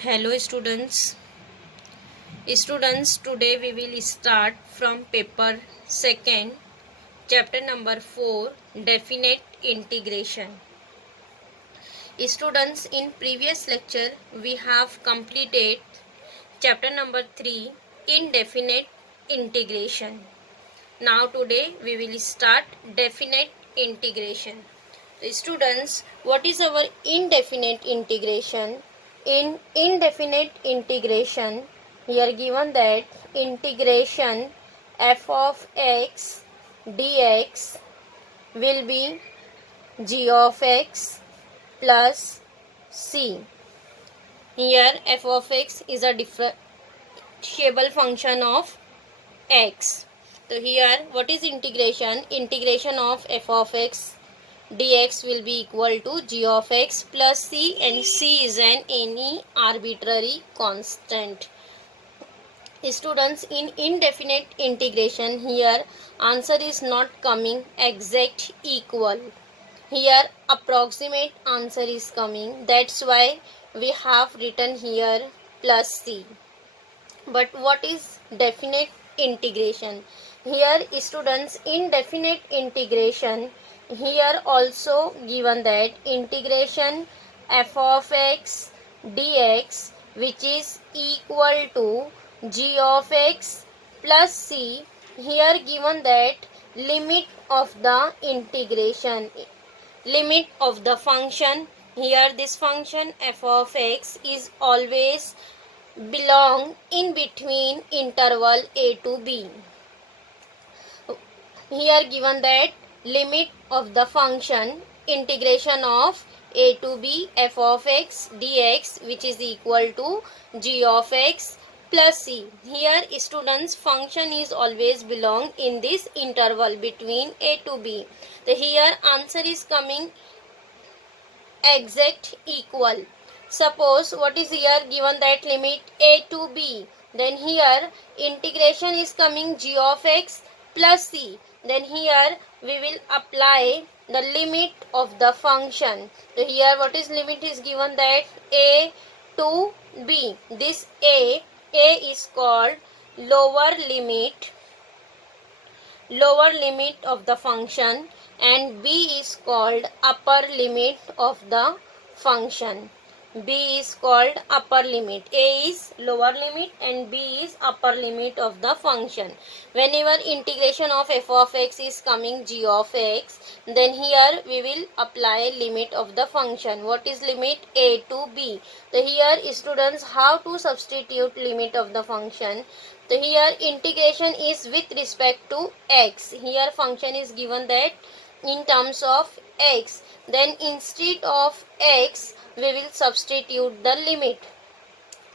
Hello students, today we will start from paper 2nd, chapter number 4, definite integration. Students, in previous lecture we have completed chapter number 3, indefinite integration. Now today we will start definite integration. So students, what is our indefinite integration? In indefinite integration, we are given that integration f of x dx will be g of x plus c. Here f of x is a differentiable function of x. So here what is integration? Integration of f of x dx will be equal to g of x plus c, and c is any arbitrary constant. Students, in indefinite integration, here answer is not coming exact equal. Here approximate answer is coming. That's why we have written here plus c. But what is definite integration? Here students, in definite integration, here also given that integration f of x dx which is equal to g of x plus c. Here given that limit of the integration, limit of the function. Here this function f of x is always belong in between interval a to b. Here given that limit of the function integration of a to b f of x dx which is equal to g of x plus c. Here students, function is always belong in this interval between a to b. So here answer is coming exact equal. Suppose what is here given that limit a to b, then here integration is coming g of x plus c. Then here we will apply the limit of the function. So here what is limit is given that a to b. This a is called lower limit of the function, and b is called upper limit of the function. B is called upper limit. A is lower limit and B is upper limit of the function. Whenever integration of f of x is coming g of x, then here we will apply limit of the function. What is limit? A to b. So here students, how to substitute limit of the function? So here integration is with respect to x. Here function is given that in terms of x. Then instead of x, we will substitute the limit.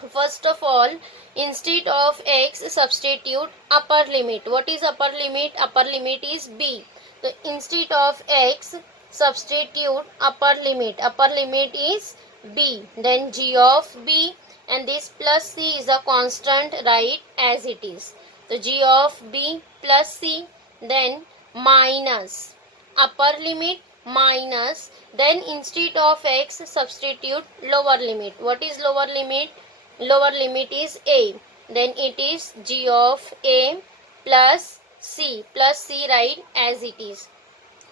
First of all, instead of x, substitute upper limit. What is upper limit? Upper limit is b. So instead of x, substitute upper limit. Upper limit is b. Then g of b, and this plus c is a constant, right, as it is. So g of b plus c, then minus upper limit minus, then instead of x substitute lower limit. What is lower limit? Lower limit is a, then it is g of a plus c, right, as it is.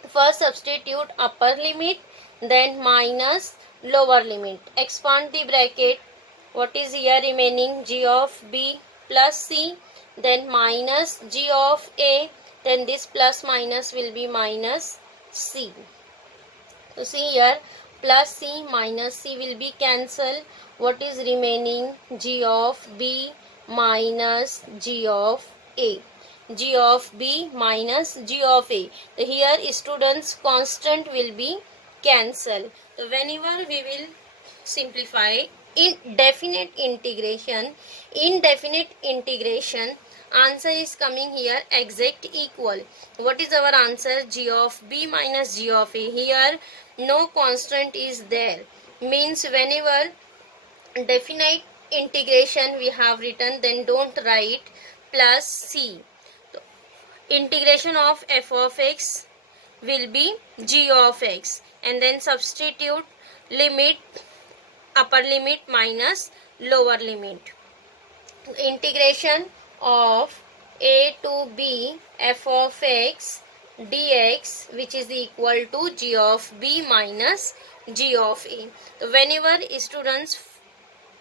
First substitute upper limit, then minus lower limit. Expand the bracket. What is here remaining? G of b plus c, then minus g of a, then this plus minus will be minus c. So see here, plus c minus c will be cancelled. What is remaining? G of b minus g of a. G of b minus g of a. So here students, constant will be cancelled. So whenever we will simplify in definite integration, answer is coming here exact equal. What is our answer? G of b minus g of a. Here no constant is there, means whenever definite integration we have written, then don't write plus c. So, integration of f of x will be g of x, and then substitute limit, upper limit minus lower limit. Integration of a to b f of x dx, which is equal to g of b minus g of a. So whenever students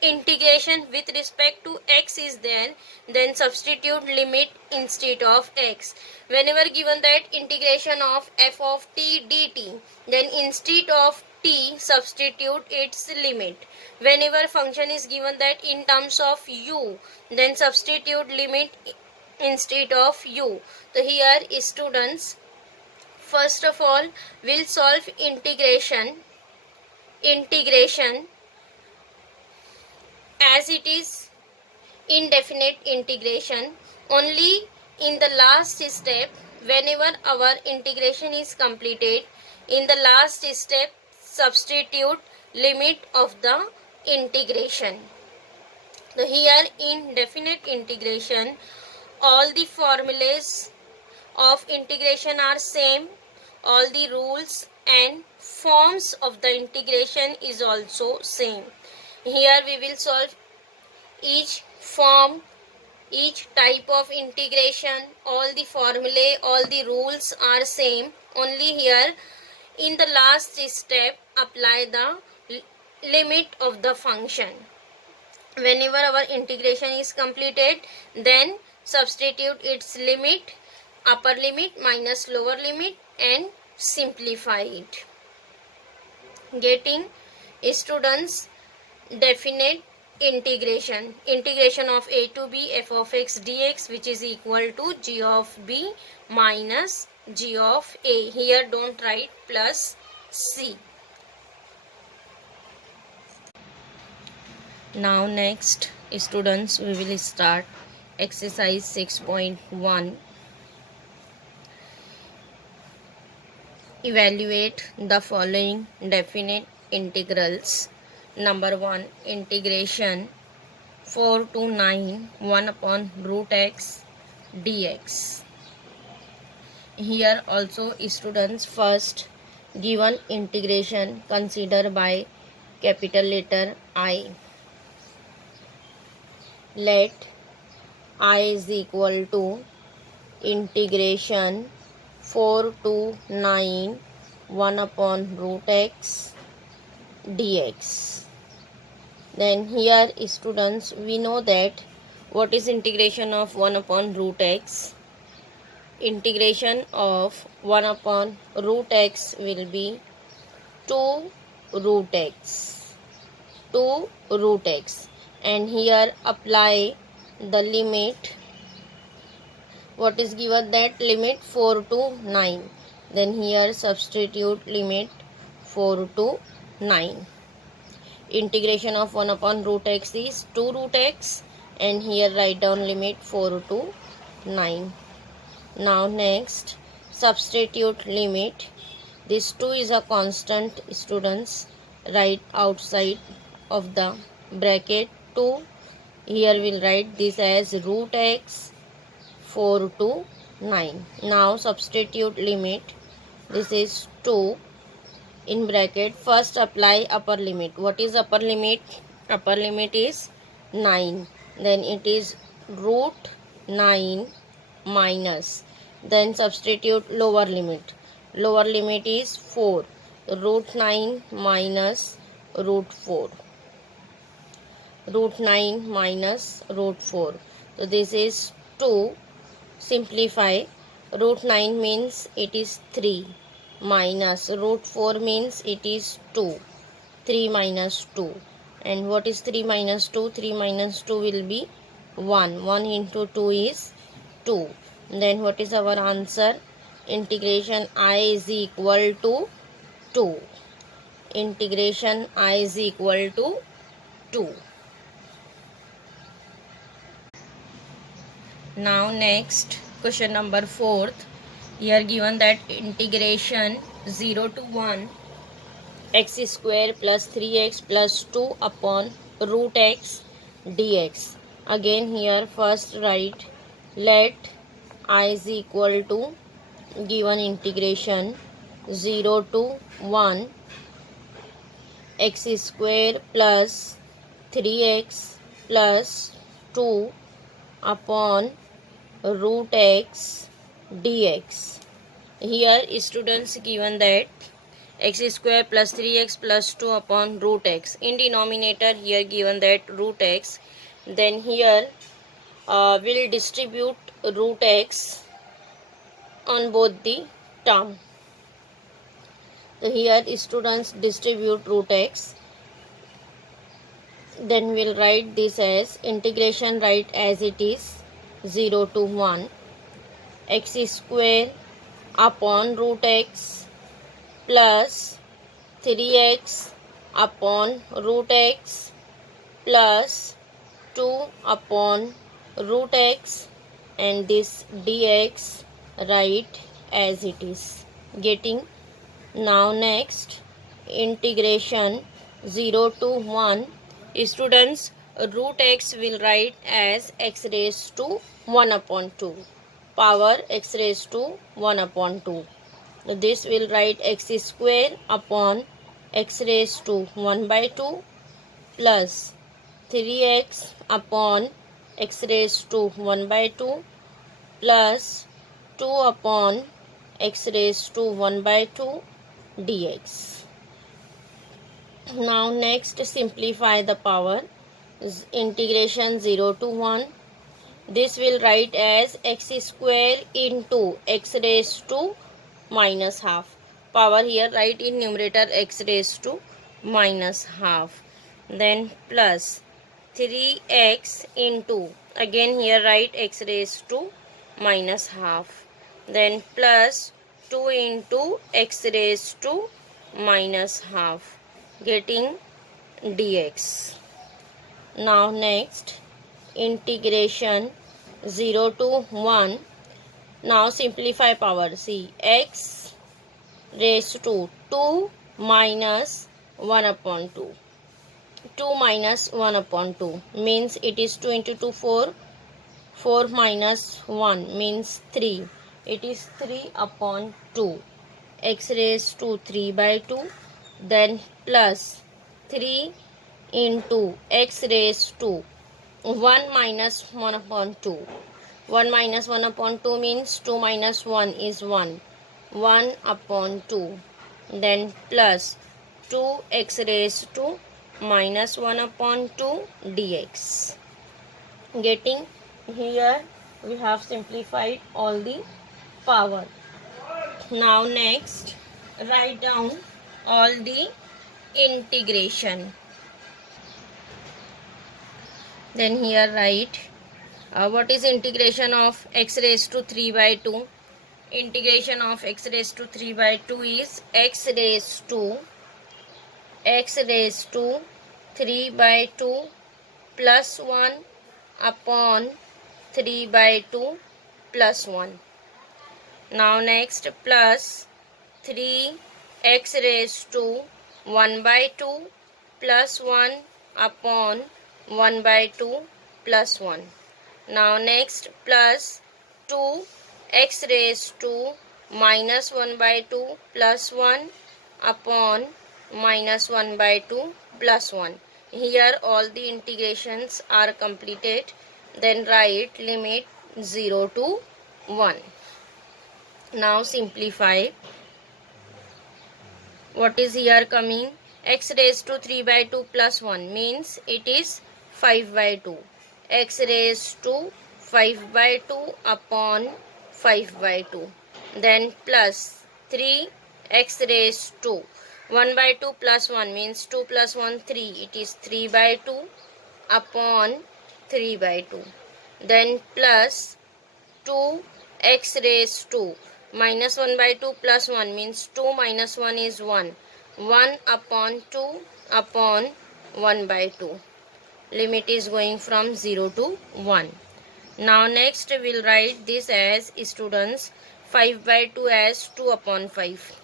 integration with respect to x is there, then substitute limit instead of x. Whenever given that integration of f of t dt, then instead of t substitute its limit. Whenever function is given that in terms of u, then substitute limit instead of u. So here students first of all will solve integration as it is indefinite integration. Only in the last step, whenever our integration is completed, in the last step substitute limit of the integration. So here in definite integration, all the formulas of integration are same, all the rules and forms of the integration is also same. Here we will solve each form, each type of integration, all the formulae, all the rules are same. Only here in the last step apply the limit of the function. Whenever our integration is completed, then substitute its limit, upper limit minus lower limit, and simplify it. Getting students definite integration of a to b f of x dx, which is equal to g of b minus g of a. Here don't write plus c. Now next students, we will start exercise 6.1. Evaluate the following definite integrals. Number 1, integration 4 to 9 1 upon root x dx. Here also students first given integration consider by capital letter I. Let I is equal to integration 4 to 9 1 upon root x dx. Then here students, we know that what is integration of 1 upon root x. Integration of 1 upon root x will be 2 root x, and here apply the limit. What is given that limit 4 to 9, then here substitute limit 4 to 9. Integration of 1 upon root x is 2 root x, and here write down limit 4 to 9. Now next substitute limit. This 2 is a constant students, write outside of the bracket 2. Here we'll write this as root x 4 to 9. Now substitute limit. This is 2 in bracket. First apply upper limit. What is upper limit? Upper limit is 9. Then it is root 9 minus. Then substitute lower limit. Lower limit is 4. Root 9 minus root 4. Root 9 minus root 4. So this is 2. Simplify. Root 9 means it is 3 minus root 4 means it is 2. 3 minus 2. And what is 3 minus 2? 3 minus 2 will be 1. 1 into 2 is 2. Then what is our answer? Integration I is equal to 2. Integration I is equal to 2. Now next question number 4. Here given that integration 0 to 1 x square plus 3x plus 2 upon root x dx. Again here first write let I is equal to given integration 0 to 1 x square plus 3x plus 2 upon root x dx. Here students given that x square plus 3x plus 2 upon root x. In denominator here given that root x. Then here we'll distribute root x on both the term. So here students distribute root x. Then we'll write this as integration, write as it is 0 to 1 x square upon root x plus 3x upon root x plus 2 upon root x, and this dx write as it is. Getting? Now next, integration 0 to 1. Students, root x will write as x raised to 1 upon 2. Power x raised to 1 upon 2. This will write x square upon x raised to 1 by 2 plus 3x upon x raised to 1 by 2 plus 2 upon x raised to 1 by 2 dx. Now next simplify the power. Integration 0 to 1. This will write as x square into x raised to minus half. Power here write in numerator x raised to minus half. Then plus 3x into, again here write x raised to minus half. Then plus 2 into x raised to minus half. Getting dx. Now next, integration 0 to 1. Now simplify power. See, x raised to 2 minus 1 upon 2. 2 minus 1 upon 2 means it is 2 into 2 4. 4 minus 1 means 3. It is 3 upon 2. X raised to 3 by 2. Then plus 3 into x raised to 1 minus 1 upon 2. 1 minus 1 upon 2 means 2 minus 1 is 1. 1 upon 2. Then plus 2x raised to minus 1 upon 2 dx. Getting? Here we have simplified all the power. Now next, write down all the integration. Then here write what is integration of x raised to 3 by 2. Integration of x raised to 3 by 2 is x raised to 3 by 2 plus 1 upon 3 by 2 plus 1. Now next, plus 3 x raised to 1 by 2 plus 1 upon 1 by 2 plus 1. Now next, plus 2 x raised to minus 1 by 2 plus 1 upon minus 1 by 2 plus 1. Here all the integrations are completed. Then write limit 0 to 1. Now simplify. What is here coming? X raised to 3 by 2 plus 1 means it is 5 by 2. X raised to 5 by 2 upon 5 by 2. Then plus 3 x raised to 1 by 2 plus 1 means 2 plus 1 3. It is 3 by 2 upon 3 by 2. Then plus 2 x raised to minus 1 by 2 plus 1 means 2 minus 1 is 1. 1 upon 2 upon 1 by 2. Limit is going from 0 to 1. Now next we'll write this as students 5 by 2 as 2 upon 5.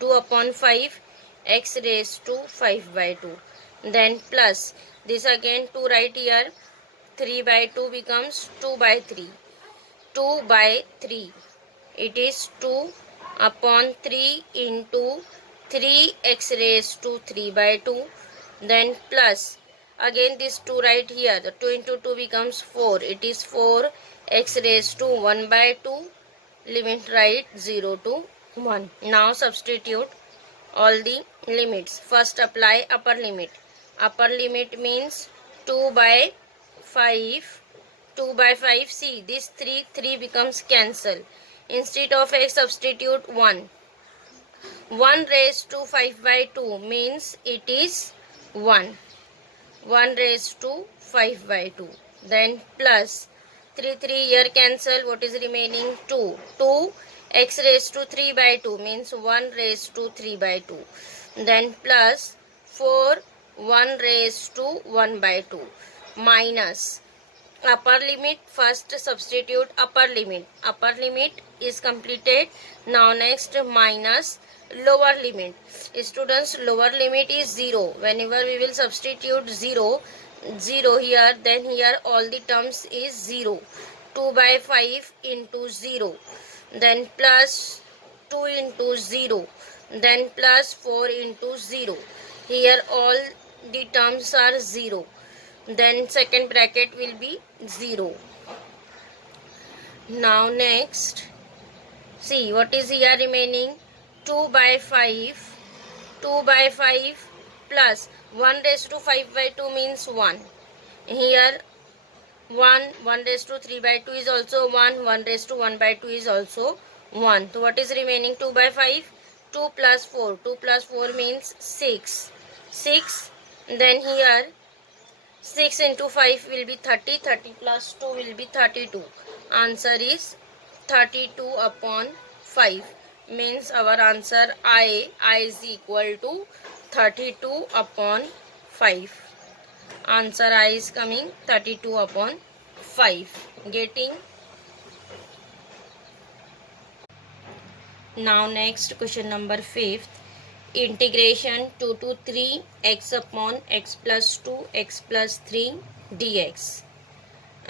2 upon 5 x raised to 5 by 2. Then plus this again 2 right here. 3 by 2 becomes 2 by 3. 2 by 3. It is 2 upon 3 into 3 x raised to 3 by 2. Then plus Again this 2 right here. The 2 into 2 becomes 4. It is 4 x raised to 1 by 2. Limit right 0 to 1. Now substitute all the limits. First apply upper limit. Upper limit means 2 by 5. 2 by 5. See this 3 becomes cancel. Instead of x substitute 1. 1 raised to 5 by 2 means it is 1. 1 raised to 5 by 2. Then plus 3 here cancel. What is remaining? 2. 2 x raised to 3 by 2 means 1 raised to 3 by 2. Then plus 4 1 raised to 1 by 2 minus upper limit. First substitute upper limit. Upper limit is completed. Now next minus lower limit. Students, lower limit is 0. Whenever we will substitute 0 here, then here all the terms is 0. 2 by 5 into 0, then plus 2 into 0, then plus 4 into 0. Here all the terms are 0. Then second bracket will be 0. Now next, see what is here remaining. 2 by 5. 2 by 5 plus 1 raised to 5 by 2 means 1. Here 1 raised to 3 by 2 is also 1. 1 raised to 1 by 2 is also 1. So what is remaining? 2 by 5. 2 plus 4. 2 plus 4 means 6. 6. Then here 6 into 5 will be 30. 30 plus 2 will be 32. Answer is 32 upon 5. Means our answer I is equal to 32 upon 5. Answer I is coming 32 upon 5. Getting? Now next question number 5th. Integration 2 to 3 x upon x plus 2 x plus 3 dx.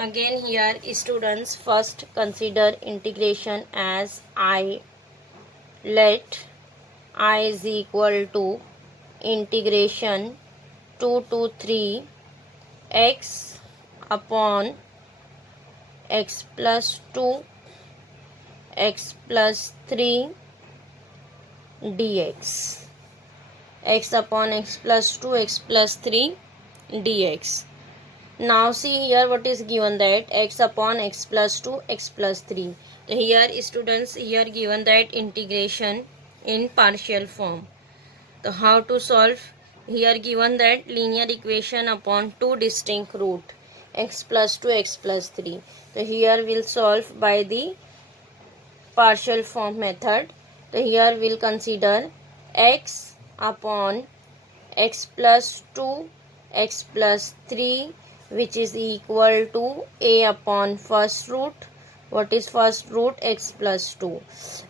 Again here students first consider integration as I. Let I is equal to integration 2 to 3 x upon x plus 2 x plus 3 dx. X upon x plus 2 x plus 3 dx. Now see here what is given, that x upon x plus 2 x plus 3. So here students, here given that integration in partial form. So how to solve? Here given that linear equation upon two distinct root x plus 2 x plus 3. So here we'll solve by the partial form method. So here we'll consider x upon x plus 2 x plus 3, which is equal to a upon first root. What is first root? X plus 2.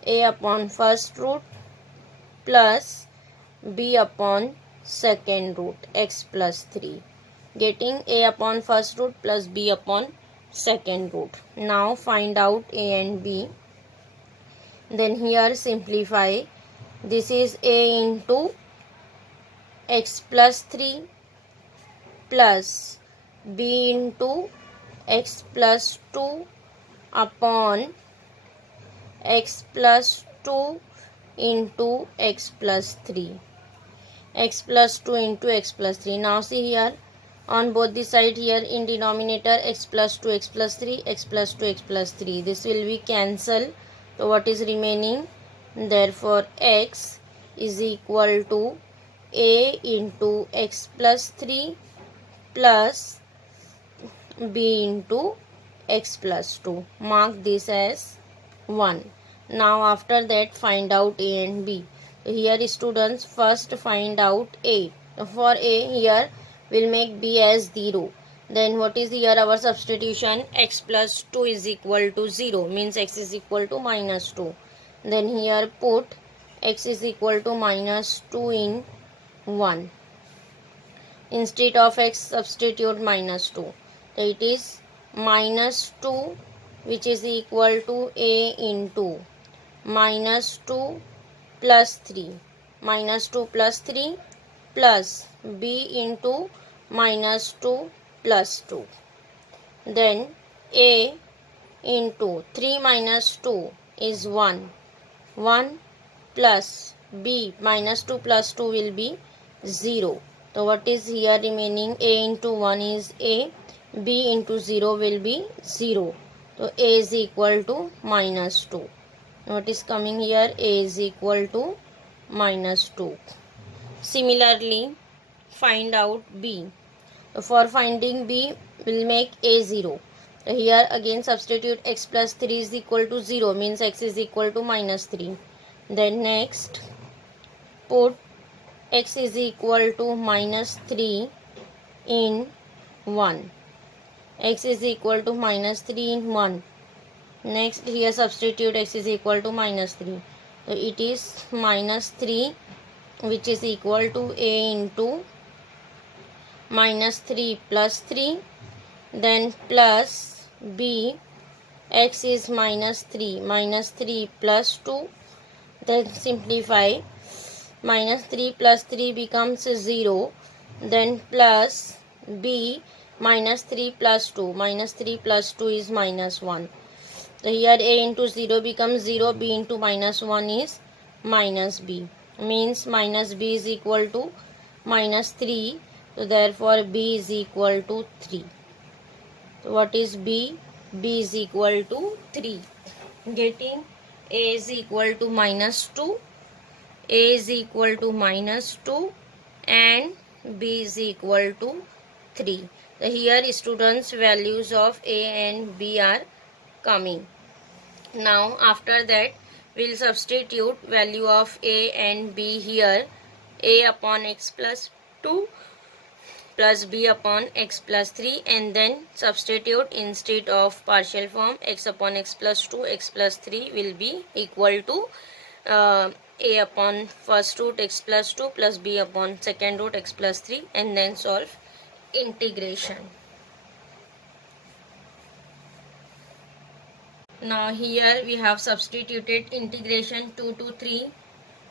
A upon first root plus b upon second root x plus 3. Getting a upon first root plus b upon second root. Now find out a and b. Then here simplify. This is a into x plus 3 plus b into x plus 2 upon x plus 2 into x plus 3. X plus 2 into x plus 3. Now see here on both the side, here in denominator x plus 2 x plus 3 x plus 2 x plus 3. This will be cancel. So what is remaining? Therefore x is equal to a into x plus 3 plus b into x plus 2. Mark this as 1. Now after that find out a and b. Here students first find out a. For a here we'll make b as 0. Then what is here our substitution? X plus 2 is equal to 0, means x is equal to minus 2. Then here put x is equal to minus 2 in 1. Instead of x substitute minus 2. So it is minus 2, which is equal to a into minus 2 plus 3. Minus 2 plus 3 plus b into minus 2 plus 2. Then a into 3 minus 2 is 1. 1 plus b minus 2 plus 2 will be 0. So what is here remaining? A into 1 is a, b into 0 will be 0. So a is equal to minus 2. What is coming here? A is equal to minus 2. Similarly, find out b. For finding b, we'll make a 0. Here again substitute x plus 3 is equal to 0, means x is equal to minus 3. Then next put x is equal to minus 3 in 1. X is equal to minus 3 in 1. Next here substitute x is equal to minus 3. So it is minus 3, which is equal to a into minus 3 plus 3. Then plus b, x is minus 3 plus 2. Then simplify, minus 3 plus 3 becomes 0. Then plus b, minus 3 plus 2. Minus 3 plus 2 is minus 1. So here a into 0 becomes 0, b into minus 1 is minus b. Means minus b is equal to minus 3. So therefore b is equal to 3. So what is b? B is equal to 3. Getting a is equal to minus 2, a is equal to minus 2 and b is equal to 3. So here students values of a and b are coming. Now after that we'll substitute value of a and b here. A upon x plus 2 plus b upon x plus 3, and then substitute instead of partial form x upon x plus 2, x plus 3 will be equal to a upon first root x plus 2 plus b upon second root x plus 3, and then solve integration. Now here we have substituted integration 2 to 3.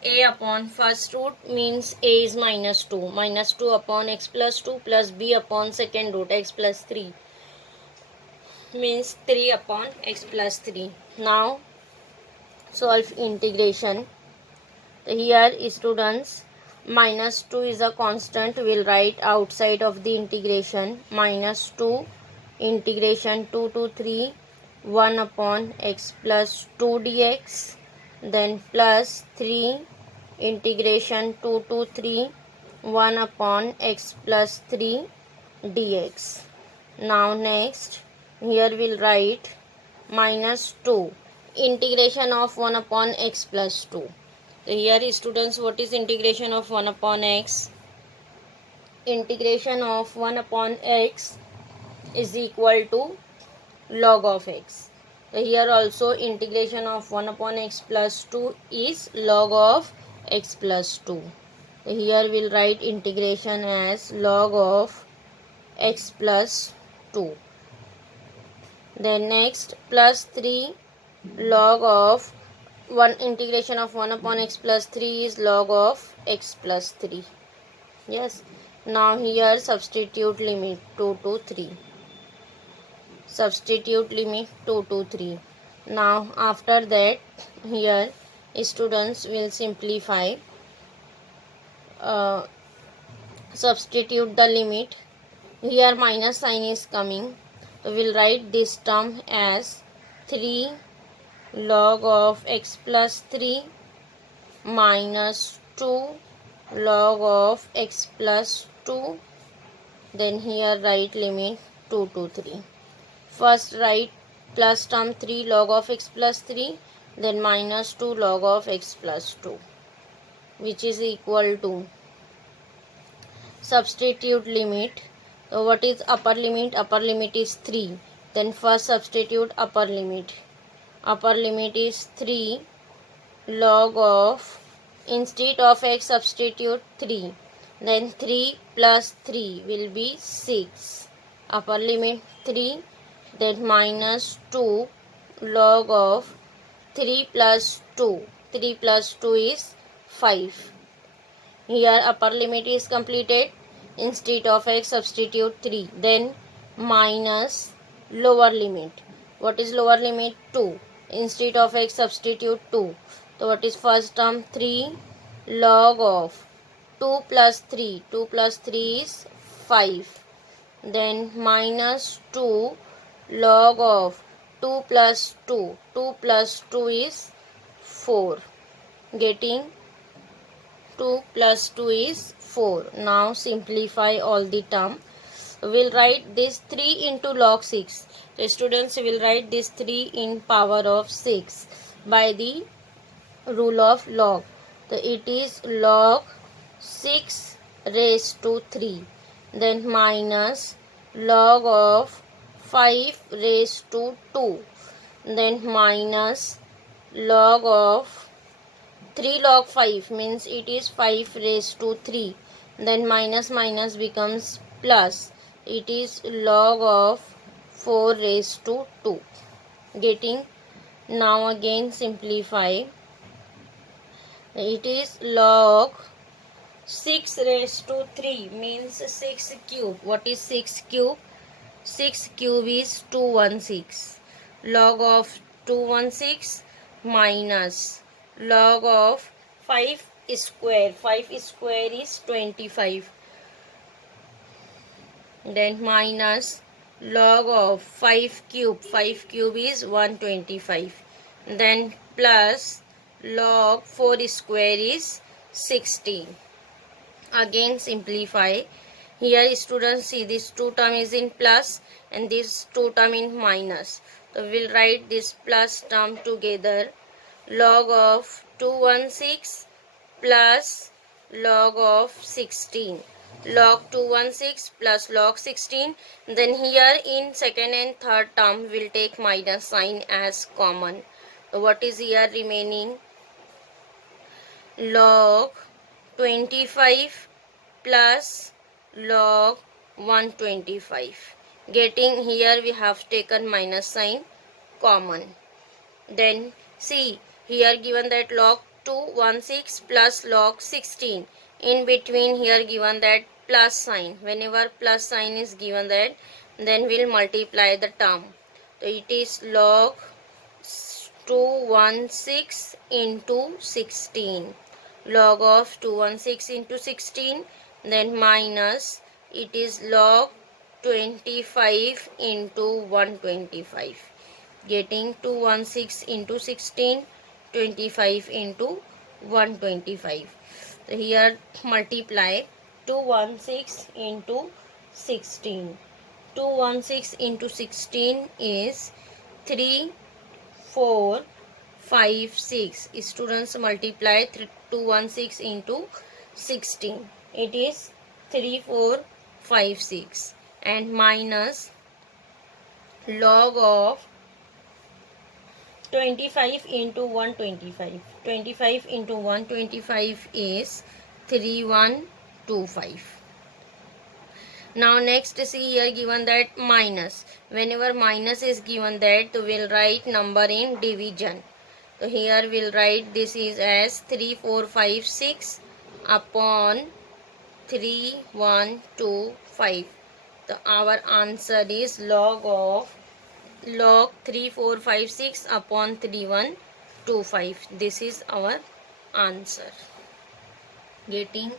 A upon first root means a is minus 2. Minus 2 upon x plus 2 plus b upon second root x plus 3 means 3 upon x plus 3. Now solve integration. Here students, minus 2 is a constant. We'll write outside of the integration. Minus 2 integration 2 to 3 1 upon x plus 2 dx. Then plus 3 integration 2 to 3 1 upon x plus 3 dx. Now next here we'll write minus 2 integration of 1 upon x plus 2. So here students, what is integration of 1 upon x? Integration of 1 upon x is equal to log of x. So here also integration of 1 upon x plus 2 is log of x plus 2. So here we'll write integration as log of x plus 2. Then next plus 3 log of 1 integration of 1 upon x plus 3 is log of x plus 3. Yes. Now here substitute limit 2 to 3. Substitute limit 2 to 3. Now after that here students will simplify, substitute the limit. Here minus sign is coming. We will write this term as 3 log of x plus 3 minus 2 log of x plus 2. Then here write limit 2 to 3. First write plus term 3 log of x plus 3, then minus 2 log of x plus 2, which is equal to, substitute limit. So what is upper limit? Upper limit is 3. Then first substitute upper limit. Upper limit is 3 log of, instead of x substitute 3. Then 3 plus 3 will be 6. Upper limit 3. Then minus 2 log of 3 plus 2. 3 plus 2 is 5. Here upper limit is completed. Instead of x, substitute 3. Then minus lower limit. What is lower limit? 2. Instead of x, substitute 2. So what is first term? 3 log of 2 plus 3. 2 plus 3 is 5. Then minus 2 log of 2 plus 2. 2 plus 2 is 4. Getting 2 plus 2 is 4. Now simplify all the term. We'll write this 3 into log 6. So students will write this 3 in power of 6 by the rule of log. So it is log 6 raised to 3. Then minus log of 5 raised to 2. Then minus log of 3 log 5 means it is 5 raised to 3. Then minus minus becomes plus. It is log of 4 raised to 2. Getting? Now again simplify. It is log 6 raised to 3 means 6 cube. What is 6 cube? 6 cube is 216. Log of 216 minus log of 5 square. 5 square is 25. Then minus log of 5 cube. 5 cube is 125. Then plus log 4 square is 60. Again simplify. Here students see this 2 term is in plus and this 2 term in minus. So we'll write this plus term together. Log of 216 plus log of 16. Log 216 plus log 16. Then here in second and third term we'll take minus sign as common. So what is here remaining? Log 25 plus log 125. Getting here we have taken minus sign common. Then see here given that log 216 plus log 16. In between here given that plus sign. Whenever plus sign is given that, then we'll multiply the term. So it is log 216 into 16. Log of 216 into 16. Then minus it is log 25 into 125. Getting 216 into 16, 25 into 125. So here multiply 216 into 16. 216 into 16 is 3, 4, 5, 6. Students multiply 216 into 16. It is 3, 4, 5, 6. And minus log of 25 into 125. 25 into 125 is 3125. Now next see here given that minus. Whenever minus is given that, we'll write number in division. So here we'll write this is as 3, 4, 5, 6 upon 3, 1, 2, 5. So our answer is log 3, 4, 5, 6 upon 3, 1, 2, 5. This is our answer. Getting